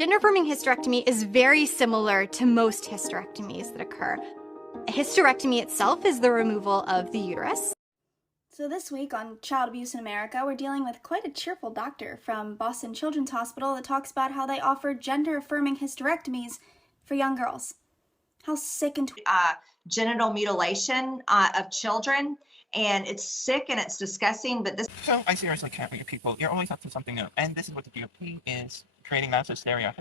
Gender-affirming hysterectomy is very similar to most hysterectomies that occur. A hysterectomy itself is the removal of the uterus. So, this week on Child Abuse in America, we're dealing with quite a cheerful doctor from Boston Children's Hospital that talks about how they offer gender affirming hysterectomies for young girls. How sick and genital mutilation of children, and it's sick and it's disgusting. But this So I seriously can't read people. You're always up to something new, and this is what the GOP is creating mass hysteria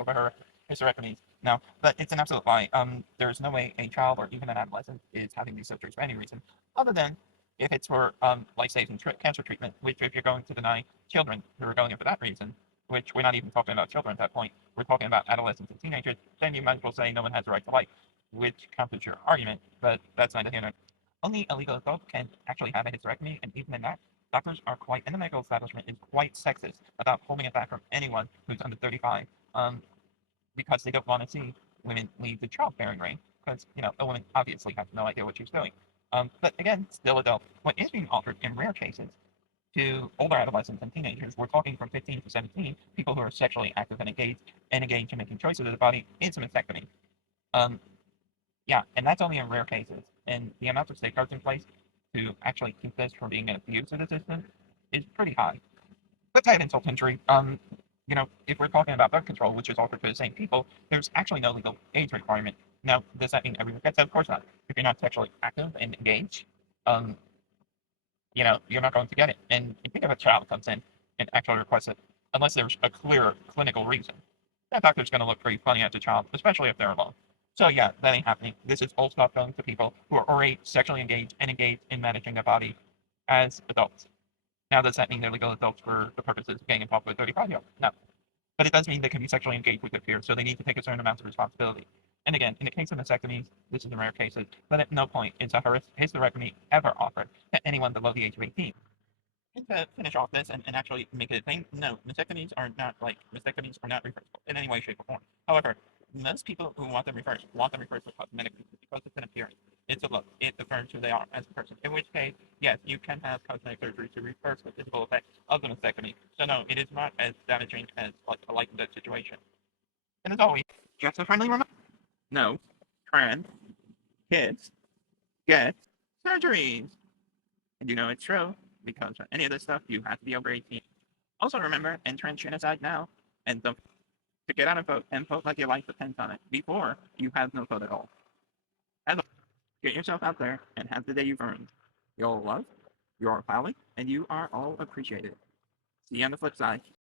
over her hysterectomies. No, but it's an absolute lie. There's no way a child or even an adolescent is having these surgeries for any reason other than if it's for life-saving cancer treatment. Which, if you're going to deny children who are going in for that reason, which we're not even talking about children at that point, we're talking about adolescents and teenagers, then you might as well say no one has the right to life, which counters your argument. But that's neither here nor only a legal adult can actually have a hysterectomy, and even in that, doctors are quite, and the medical establishment is quite sexist about holding it back from anyone who's under 35, because they don't want to see women leave the childbearing range, because, a woman obviously has no idea what she's doing. But again, still adult. What is being offered in rare cases to older adolescents and teenagers, we're talking from 15 to 17, people who are sexually active and engaged in making choices of the body, is a mastectomy. Um, yeah, and that's only in rare cases. And the amount of safeguards in place to actually keep this from being an abuse of the system is pretty high. But to add insult to injury, if we're talking about birth control, which is offered to the same people, there's actually no legal age requirement. Now, does that mean everyone gets it? Of course not. If you're not sexually active and engaged, um, you're not going to get it. And if a child comes in and actually requests it, unless there's a clear clinical reason, that doctor's going to look pretty funny at the child, especially if they're alone. So yeah, that ain't happening. This is all stuff going to people who are already sexually engaged and engaged in managing their body as adults. Now, does that mean they're legal adults for the purposes of getting involved with 35-year-olds? No. But it does mean they can be sexually engaged with their peers, so they need to take a certain amount of responsibility. And again, in the case of mastectomies, this is in rare cases, but at no point is a hysterectomy ever offered to anyone below the age of 18. And to finish off this and actually make it a thing, no, mastectomies are not reversible in any way, shape, or form. However, most people who want them reversed for cosmetic reasons because it's an appearance. It's a look. It affirms who they are as a person. In which case, yes, you can have cosmetic surgery to reverse the physical effects of the mastectomy. So no, it is not as damaging as like a life and death situation. And as always, just a friendly reminder: no trans kids get surgeries. And you know it's true, because for any of this stuff, you have to be over 18. Also remember, and transgender aside now, and don't to get out and vote like your life depends on it. Before, you have no vote at all. As always, get yourself out there and have the day you've earned. You're all loved, you're all valued, and you are all appreciated. See you on the flip side.